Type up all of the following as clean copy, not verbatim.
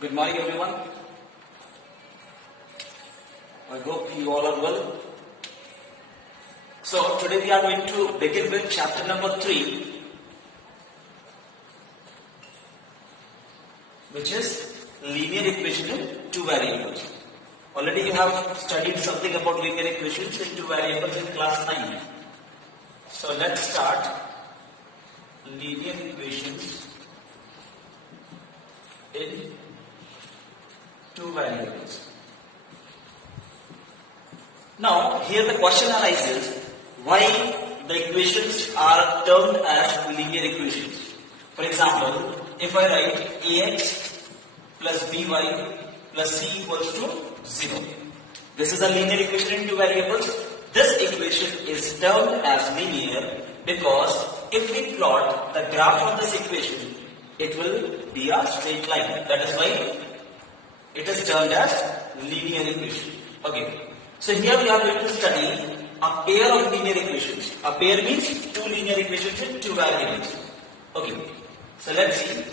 Good morning, everyone. I hope you all are well. So, today we are going to begin with chapter number 3, which is linear equation in two variables. Already you have studied something about linear equations in two variables in class 9. So, let's start linear equations in two variables. Now, here the question arises, why the equations are termed as linear equations. For example, if I write ax plus by plus c equals to 0. This is a linear equation in two variables. This equation is termed as linear because if we plot the graph of this equation, it will be a straight line. That is why it is termed as linear equation. Okay. So here we are going to study a pair of linear equations. A pair means two linear equations in two variables. Okay. So let's see.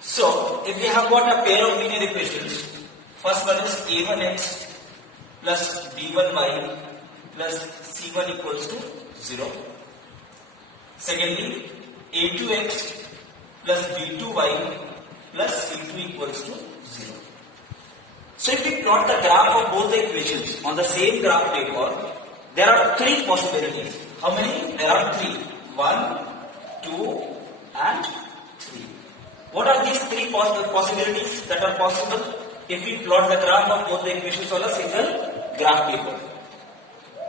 So if we have got a pair of linear equations, first one is a1x plus b1y plus c1 equals to 0. Secondly, a2x plus b2y plus c2 equals to 0. So if we plot the graph of both the equations on the same graph paper, there are three possibilities. How many? There are three. 1, 2 and 3. What are these three possibilities that are possible if we plot the graph of both the equations on a single graph paper?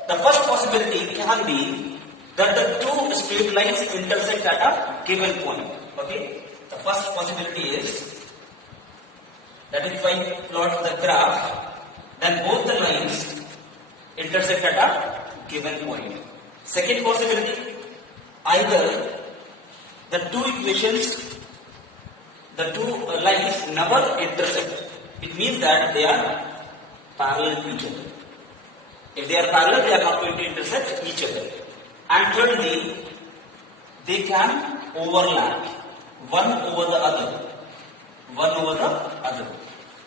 The first possibility can be that the two straight lines intersect at a given point. Okay? The first possibility is that if I plot the graph, then both the lines intersect at a given point. Second possibility, either the two equations, the two lines never intersect. It means that they are parallel to each other. If they are parallel, they are not going to intersect each other. And thirdly, they can overlap one over the other. One over the other.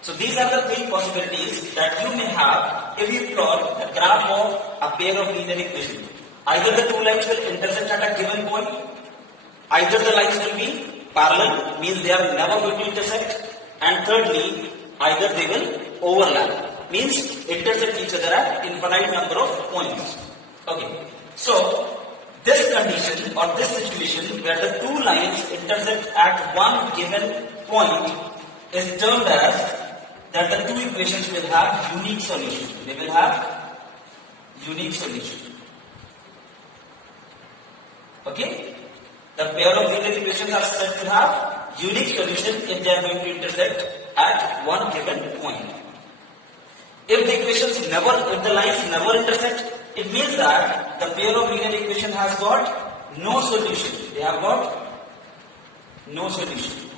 So these are the three possibilities that you may have if you plot the graph of a pair of linear equations. Either the two lines will intersect at a given point, either the lines will be parallel, means they are never going to intersect, and thirdly, either they will overlap, means intersect each other at infinite number of points. Okay. So this condition or this situation where the two lines intersect at one given point is termed as that the two equations will have unique solution. They will have unique solution. Okay? The pair of linear equations are said to have unique solution if they are going to intersect at one given point. If the lines never intersect, it means that the pair of linear equation has got no solution. They have got no solution.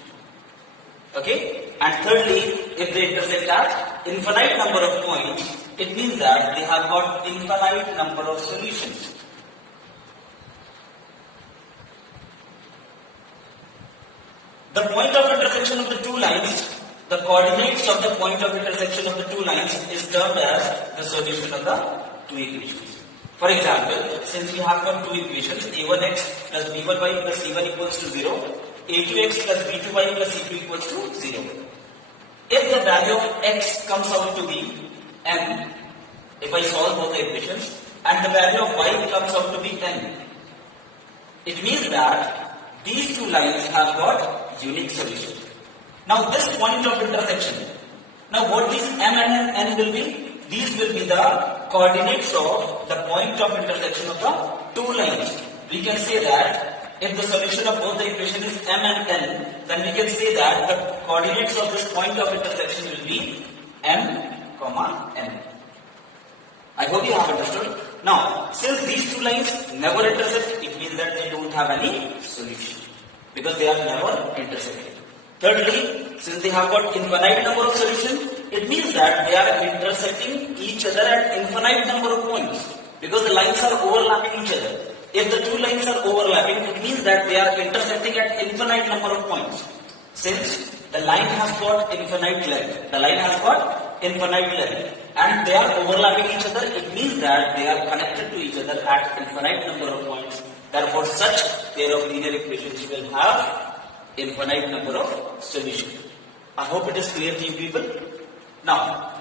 Okay? And thirdly, if they intersect at infinite number of points, it means that they have got infinite number of solutions. The point of intersection of the two lines, the coordinates of the point of intersection of the two lines is termed as the solution of the two equations. For example, since we have got two equations, a1x plus b1y plus c1 equals to 0, a2x plus b2y plus c2 equals to 0. If the value of x comes out to be m, if I solve both the equations, and the value of y comes out to be n, it means that these two lines have got unique solution. Now this point of intersection, now what these m and n will be? These will be the coordinates of the point of intersection of the two lines. We can say that if the solution of both the equation is m and n, then we can say that the coordinates of this point of intersection will be m, n. I hope you have understood. Now, since these two lines never intersect, it means that they don't have any solution because they are never intersecting. Thirdly, since they have got infinite number of solutions, it means that they are intersecting each other at infinite number of points because the lines are overlapping each other. if the two lines are overlapping, it means that they are intersecting at infinite number of points. Since the line has got infinite length, and they are overlapping each other, it means that they are connected to each other at infinite number of points. Therefore, such pair of linear equations will have infinite number of solutions. I hope it is clear to you people. Now,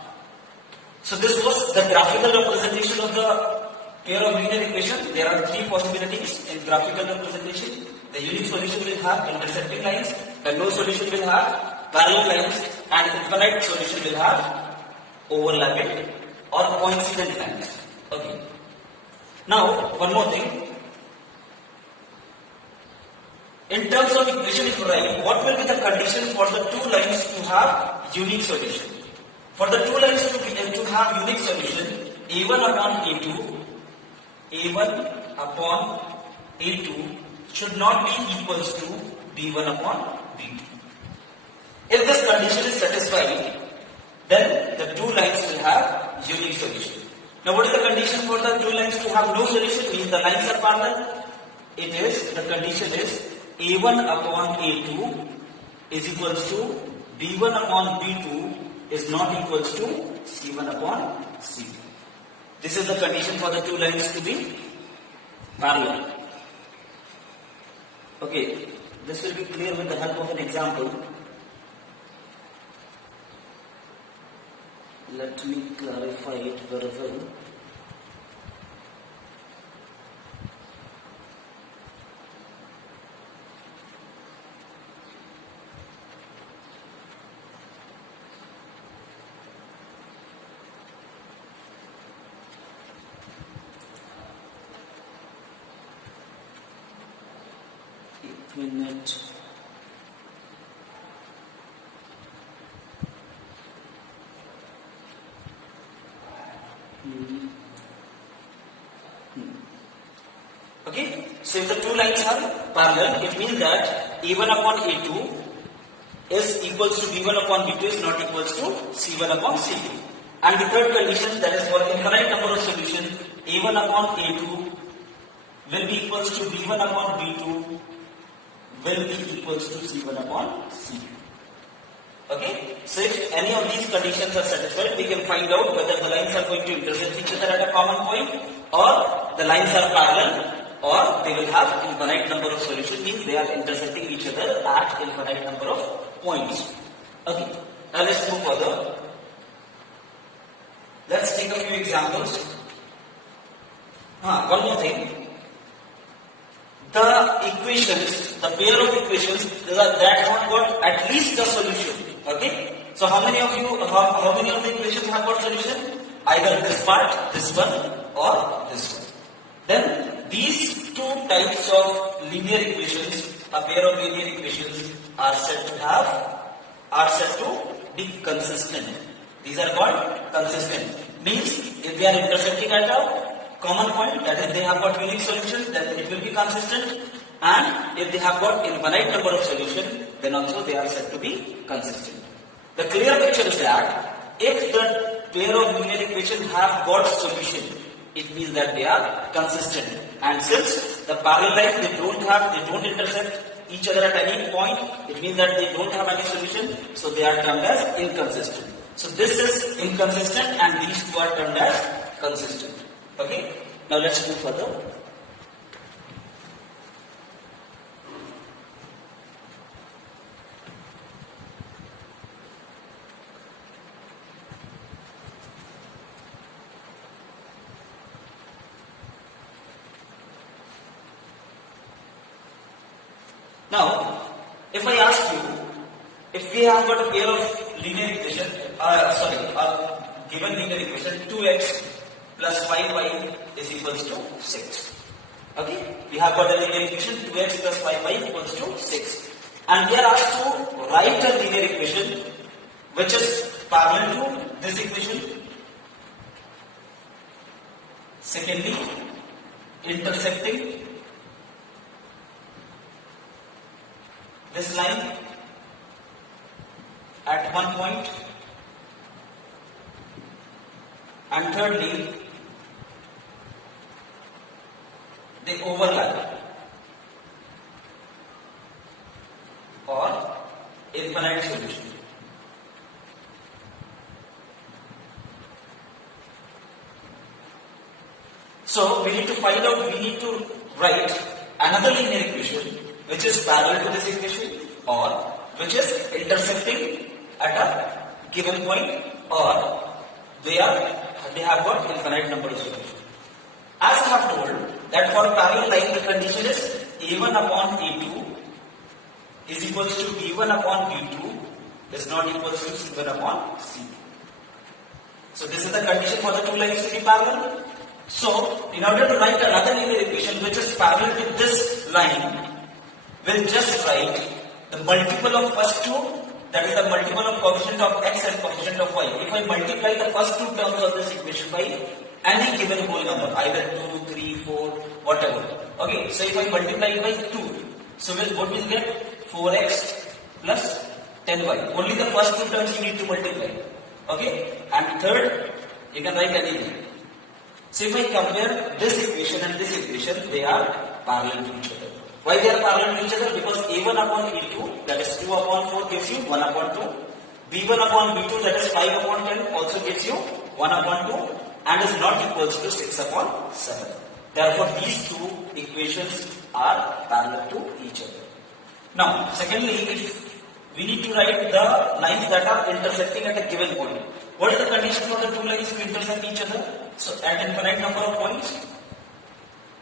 so this was the graphical representation of the pair of linear equation. There are three possibilities in graphical representation. The unique solution will have intersecting lines, the no solution will have parallel lines, and infinite solution will have overlapping or coincident lines. Okay. Now, one more thing. In terms of equation if right, what will be the condition for the two lines to have unique solution? For the two lines to have unique solution, A1 upon A2 should not be equals to B1 upon B2. If this condition is satisfied, then the two lines will have unique solution. Now what is the condition for the two lines to have no solution? Means the lines are parallel. The condition is A1 upon A2 is equals to B1 upon B2 is not equals to C1 upon C2. This is the condition for the two lines to be parallel. Okay, this will be clear with the help of an example. Let me clarify it very well. Minute. Okay, so if the two lines are parallel, it means that A1 upon A2 is equals to B1 upon B2 is not equals to C1 upon C2. And the third condition, that is for infinite number of solution, A1 upon A2 will be equals to B1 upon B2 will be equals to C1 upon C2. Okay, so if any of these conditions are satisfied, we can find out whether the lines are going to intersect each other at a common point, or the lines are parallel, or they will have infinite number of solutions, means they are intersecting each other at infinite number of points. Okay, now let's move further. Let's take a few examples. One more thing. The equations, the pair of equations that have got at least a solution. Okay, so how many of the equations have got solution? Either this part, this one, or this one. Then these two types of linear equations, a pair of linear equations, are said to be consistent. These are called consistent. Means if they are intersecting at a common point, that is they have got unique solution, then it will be consistent. And if they have got infinite number of solution, then also they are said to be consistent. The clear picture is that if the pair of linear equations have got solution, it means that they are consistent. And since the parallel lines they don't intersect each other at any point, it means that they don't have any solution, so they are termed as inconsistent. So this is inconsistent and these two are termed as consistent. Okay, now let's move further. Now, if I ask you, if we have got a pair of linear equation, given linear equation 2x plus 5y is equals to 6. Okay, we have got a linear equation 2x plus 5y equals to 6. And we are asked to write a linear equation which is parallel to this equation. Secondly, intersecting this line at one point, and thirdly, they overlap or infinite solution. So we need to find out, we need to write another linear equation which is parallel to this equation or which is intersecting at a given point or they have got infinite number of solutions. As I have told that for parallel line the condition is A1 upon A2 is equals to B1 upon B2 is not equals to C1 upon C2. So this is the condition for the two lines to be parallel. So in order to write another linear equation which is parallel to this line, we'll just write the multiple of first two, that is the multiple of coefficient of x and coefficient of y. If I multiply the first two terms of this equation by any given whole number, either 2, 3, 4, whatever. Okay, so if I multiply it by 2, so what will get? 4x plus 10y. Only the first two terms you need to multiply. Okay, and third, you can write anything. So if I compare this equation and this equation, they are parallel to each other. Why they are parallel to each other? Because A1 upon A2, that is 2 upon 4 gives you 1 upon 2. B1 upon B2, that is 5 upon 10, also gives you 1 upon 2 and is not equals to 6 upon 7. Therefore, these two equations are parallel to each other. Now, secondly, if we need to write the lines that are intersecting at a given point. What is the condition for the two lines to intersect each other? So, at infinite number of points,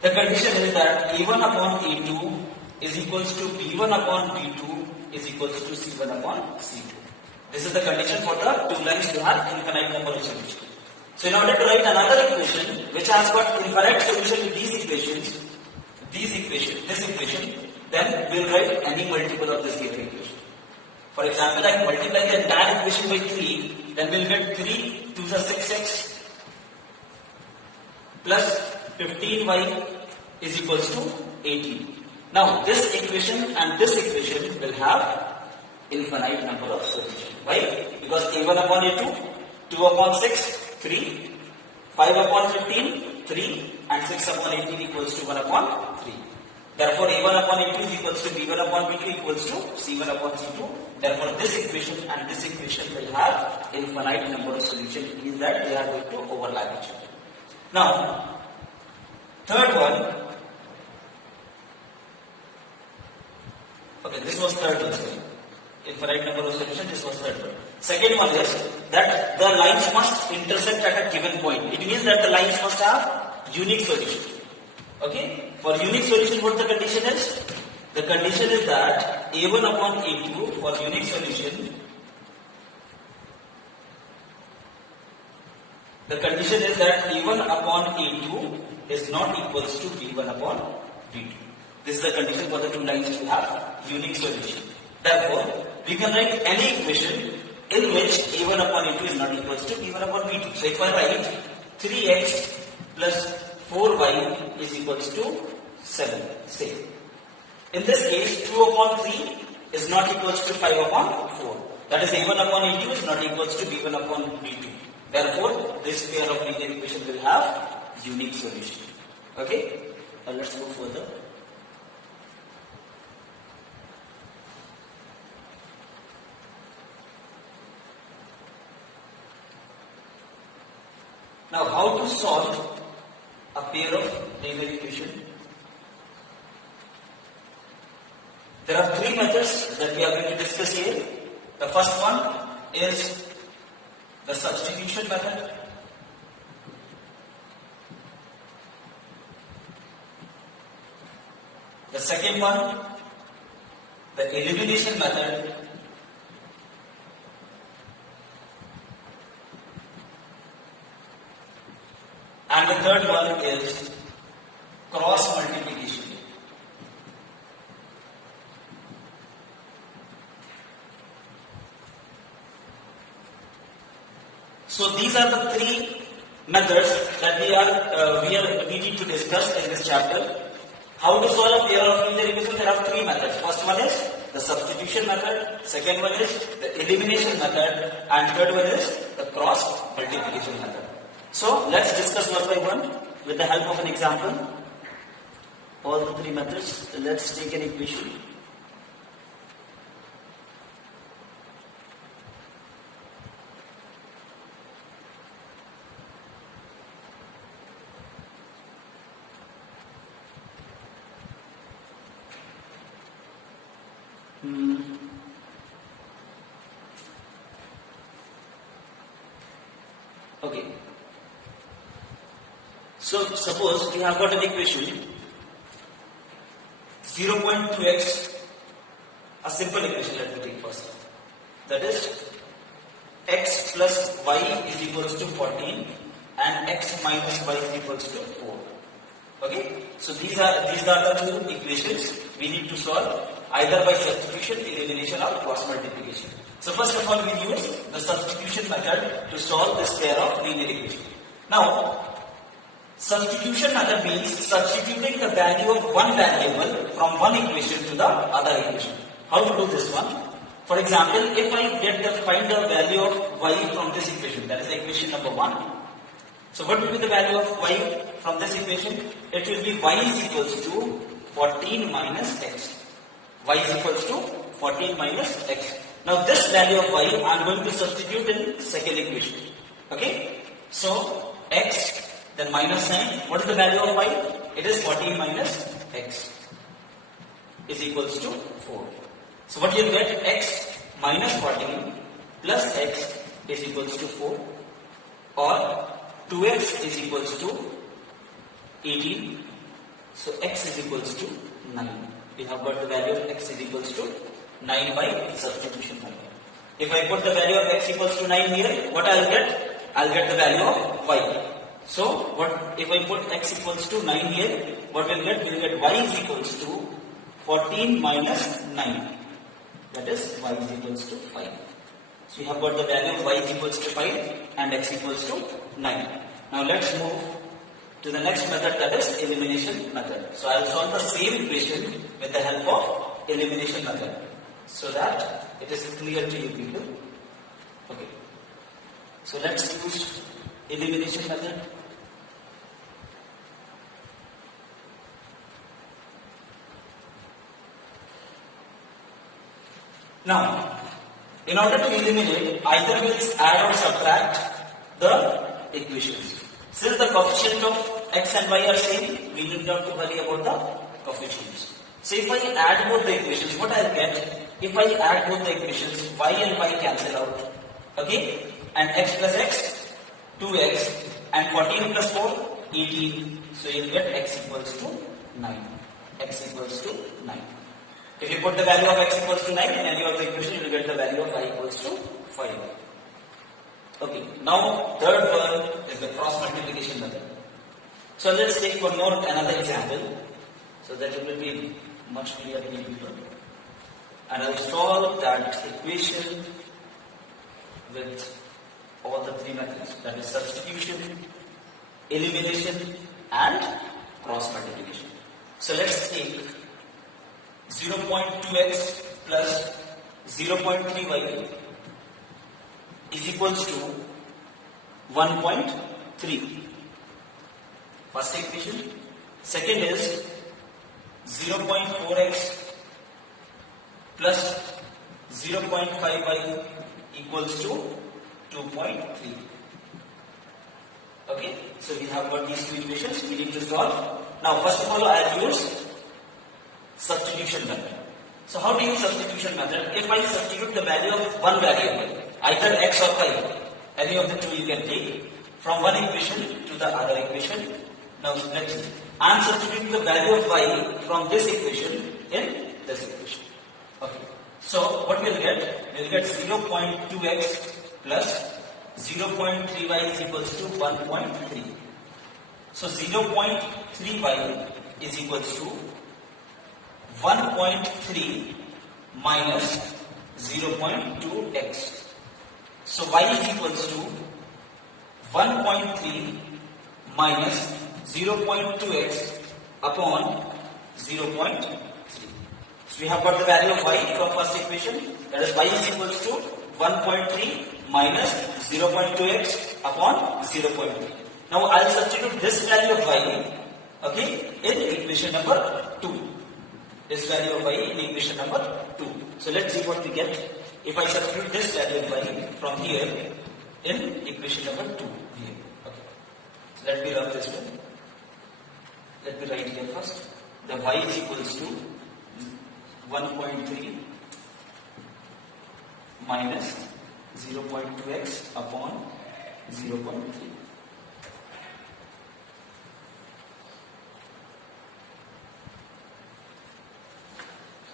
the condition is that A1 upon A2 is equals to B1 upon B2 is equals to C1 upon C2. This is the condition for the two lines to have infinite number of solutions. So, in order to write another equation which has got infinite solution to this equation, then we will write any multiple of this given equation. For example, I multiply the entire equation by 3, then we will get 3 to the 6x plus 15y is equals to 18. Now, this equation and this equation will have infinite number of solutions. Why? Because A1 upon A2, 2 upon 6, 3, 5 upon 15, 3 and 6 upon 18 equals to 1 upon 3. Therefore, A1 upon A2 is equals to B1 upon B2 equals to C1 upon C2. Therefore, this equation and this equation will have infinite number of solutions. It means that they are going to overlap each other. Now, third one. Okay, this was third one. Infinite number of solutions, this was third one. Second one is that the lines must intersect at a given point. It means that the lines must have unique solution. Okay? For unique solution, what the condition is? The condition is that A1 upon A2 for unique solution, the condition is that A1 upon A2 is not equals to B1 upon B2. This is the condition for the two lines to have unique solution. Therefore, we can write any equation in which A1 upon A2 is not equals to B1 upon B2. So if I write 3x plus 4y is equals to 7, say. In this case, 2 upon 3 is not equals to 5 upon 4. That is A1 upon A2 is not equals to B1 upon B2. Therefore, this pair of linear equation will have unique solution. Okay? Now let's move further. Now, how to solve a pair of linear equation? There are three methods that we are going to discuss here. The first one is the substitution method. The second one, the elimination method. And the third one is cross multiplication. So these are the three methods that we need to discuss in this chapter. How to solve a pair of linear equations? There are three methods. First one is the substitution method. Second one is the elimination method, and third one is the cross multiplication method. So let's discuss one by one with the help of an example. all the three methods. Let's take an equation. Okay. So suppose we have got an equation 0.2x, a simple equation let me take first. That is x plus y is equals to 14 and x minus y is equals to 4. Okay? So these are the two equations we need to solve either by substitution, elimination or cross multiplication. So first of all we use the substitution method to solve this pair of linear equations. Now substitution method means substituting the value of one variable from one equation to the other equation. How to do this one? For example, if I find the value of y from this equation, that is equation number 1. So what will be the value of y from this equation? It will be y is equals to 14 minus x. Y is equals to 14 minus x. Now this value of y I am going to substitute in second equation. Okay? So x, then minus sign. What is the value of y? It is 14 minus x is equals to 4. So what you will get? X minus 14 plus x is equals to 4, or 2x is equals to 18. So x is equals to 9. We have got the value of x is equals to 9 by substitution method. If I put the value of x equals to 9 here, what I will get? I will get the value of y. So what if I put x equals to 9 here, what we will get? We will get y is equals to 14 minus 9. That is y is equals to 5. So we have got the value of y is equals to 5 and x equals to 9. Now let's move to the next method, that is elimination method. So I will solve the same equation with the help of elimination method so that it is clear to you people. Okay. So let's use elimination method. Now, in order to eliminate, either we'll add or subtract the equations. Since the coefficient of x and y are same, we need not to worry about the coefficients. So if I add both the equations, what I'll get? If I add both the equations, y and y cancel out. Okay? And x plus x, 2x, and 14 plus 4, 18. So you'll get x equals to 9. X equals to 9. If you put the value of x equals to 9 in any of the equation, you will get the value of y equals to 5. Okay, now third one is the cross multiplication method. So let's take one more another example so that it will be much clearer to people. And I will solve that equation with all the three methods, that is substitution, elimination and cross multiplication. So let's take 0.2x plus 0.3y is equals to 1.3. First equation. Second is 0.4x plus 0.5y equals to 2.3. Okay, so we have got these two equations we need to solve. Now first of all I will use substitution method. So how do you use substitution method? If I substitute the value of one variable, either x or y, any of the two you can take, from one equation to the other equation. Now let's see. I am substituting the value of y from this equation in this equation. Okay. So what we will get? We will get 0.2x plus 0.3y is equals to 1.3. So 0.3y is equals to 1.3 minus 0.2x. So y is equals to 1.3 minus 0.2x upon 0.3. So we have got the value of y from first equation, that is y is equals to 1.3 minus 0.2x upon 0.3. Now I will substitute this value of y Okay, in equation number 2. This value of y in equation number 2. So let's see what we get if I substitute this value of y from here in equation number 2 here. Okay. So let me rub this one. Let me write here first. The y is equals to 1.3 minus 0.2x upon 0.3.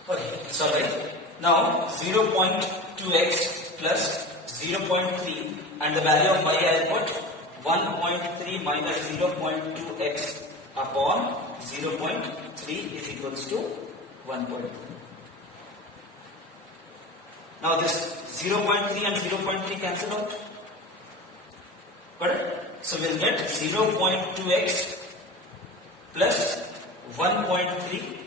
Okay, so right. Now 0.2x plus 0.3 and the value of y I put 1.3 minus 0.2x upon 0.3 is equals to 1.3. Now this 0.3 and 0.3 cancel out. Correct? So we'll get 0.2x plus 1.3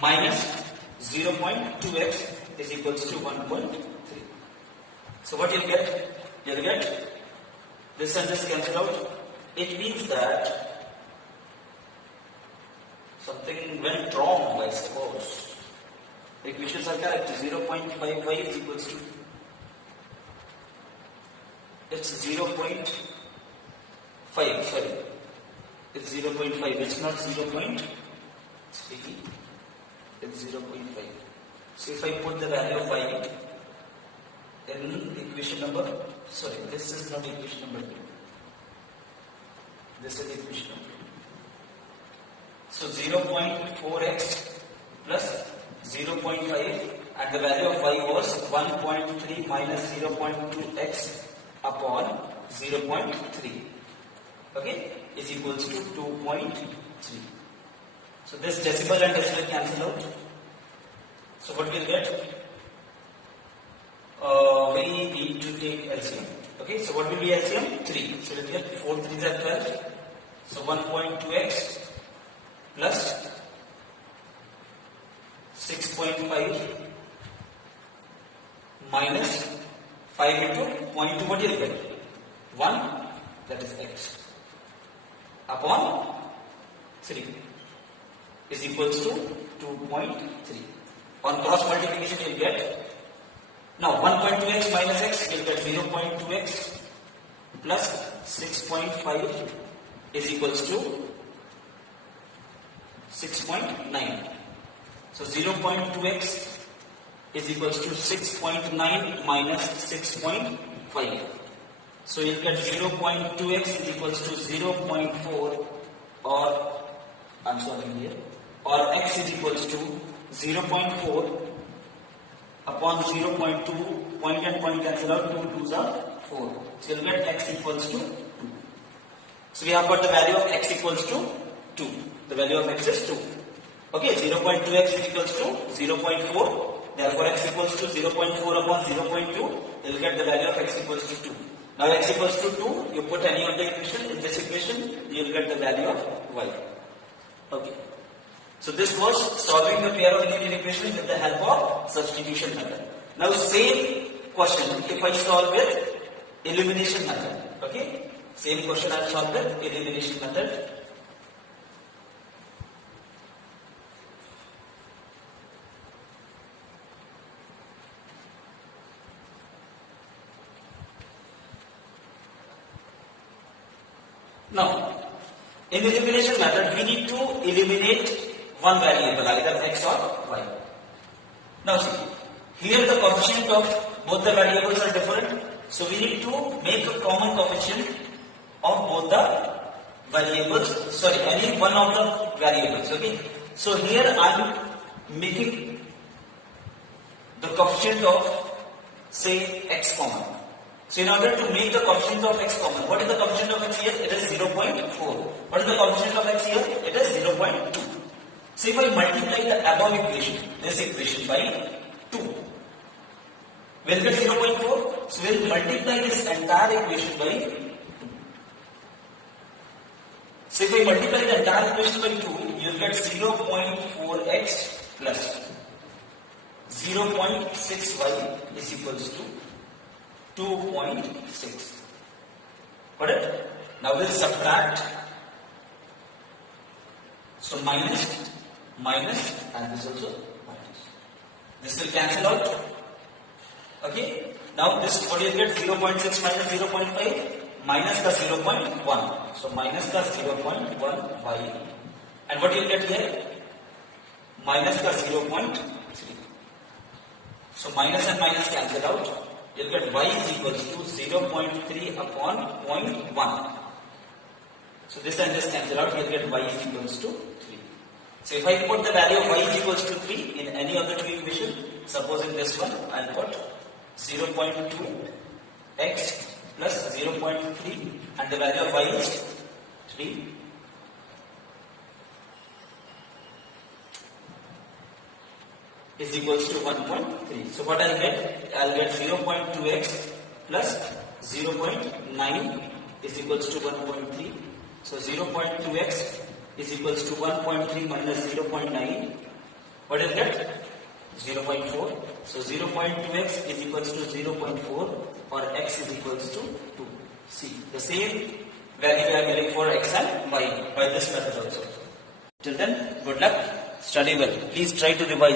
minus 0.2x is equals to 1.3. So what you'll get? You'll get this and this cancel out. It means that something went wrong, I suppose. The equations are correct. 0.5y is equals to, it's 0.5, sorry. It's 0.5, it's not 0.3. It's 0.5. So if I put the value of y in equation number, sorry, this is not equation number 2. This is equation number 2. So 0.4x plus 0.5 and the value of y was 1.3 minus 0.2x upon 0.3. Okay, is equals to 2.3. So this decimal and decimal cancel out. So what we'll get? We need to take LCM. Okay, so what will be LCM? 3. So we'll get 4 3s are 12. So 1.2x plus 6.5 minus 5 into 0.2, what is it? 1, that is x, upon 3 is equals to 2.3. On cross multiplication you will get, now 1.2x minus x, you will get 0.2x plus 6.5 is equals to 6.9. So 0.2x is equals to 6.9 minus 6.5. So you get 0.2x is equals to 0.4 or, I'm sorry here, or x is equals to 0.4 upon 0.2, point and point cancel out, 2 2s are 4. So you will get x equals to 2. So we have got the value of x equals to 2. The value of x is 2. Okay, 0.2x is equals to 0.4. Therefore, x equals to 0.4 upon 0.2. You will get the value of x equals to 2. Now, x equals to 2. You put any of the equation in this equation, you will get the value of y. Okay. So this was solving the pair of linear equations with the help of substitution method. Now, same question if I solve with elimination method. Okay. Same question I will solve with elimination method. Now, in elimination method, we need to eliminate one variable, either x or y. Now see, here the coefficient of both the variables are different. So we need to make a common coefficient of both the variables, sorry, any one of the variables, okay. So here I am making the coefficient of, say, x common. So in order to make the coefficient of x common, what is the coefficient of x here? It is 0.4. What is the coefficient of x here? It is 0.2. So if I multiply the above equation, this equation by 2, we'll get 0.4. So we'll multiply this entire equation by 2. So if I multiply the entire equation by 2, you'll get 0.4x plus 0.6y is equals to 2.6. Got it? Now we'll subtract So minus, minus, and this also minus. This will cancel out. Okay. Now this, what do you get? 0.6 minus 0.5 minus the 0.1. So minus the 0.1 by, and what do you get here? Minus the 0.3. So minus and minus cancel out. You'll get y is equals to 0.3 upon 0.1. So this and this cancel out. You'll get y is equals to 3. So if I put the value of y is equals to 3 in any of the two equations, supposing this one, I'll put 0.2 x plus 0.3 and the value of y is 3. Is equals to 1.3. So what I'll get? I'll get 0.2x plus 0.9 is equals to 1.3. So 0.2x is equals to 1.3 minus 0.9. What is that? 0.4. So 0.2x is equals to 0.4 or x is equals to 2. See, the same value we are getting for x and y by this method also. Till then, good luck, study well. Please try to revise.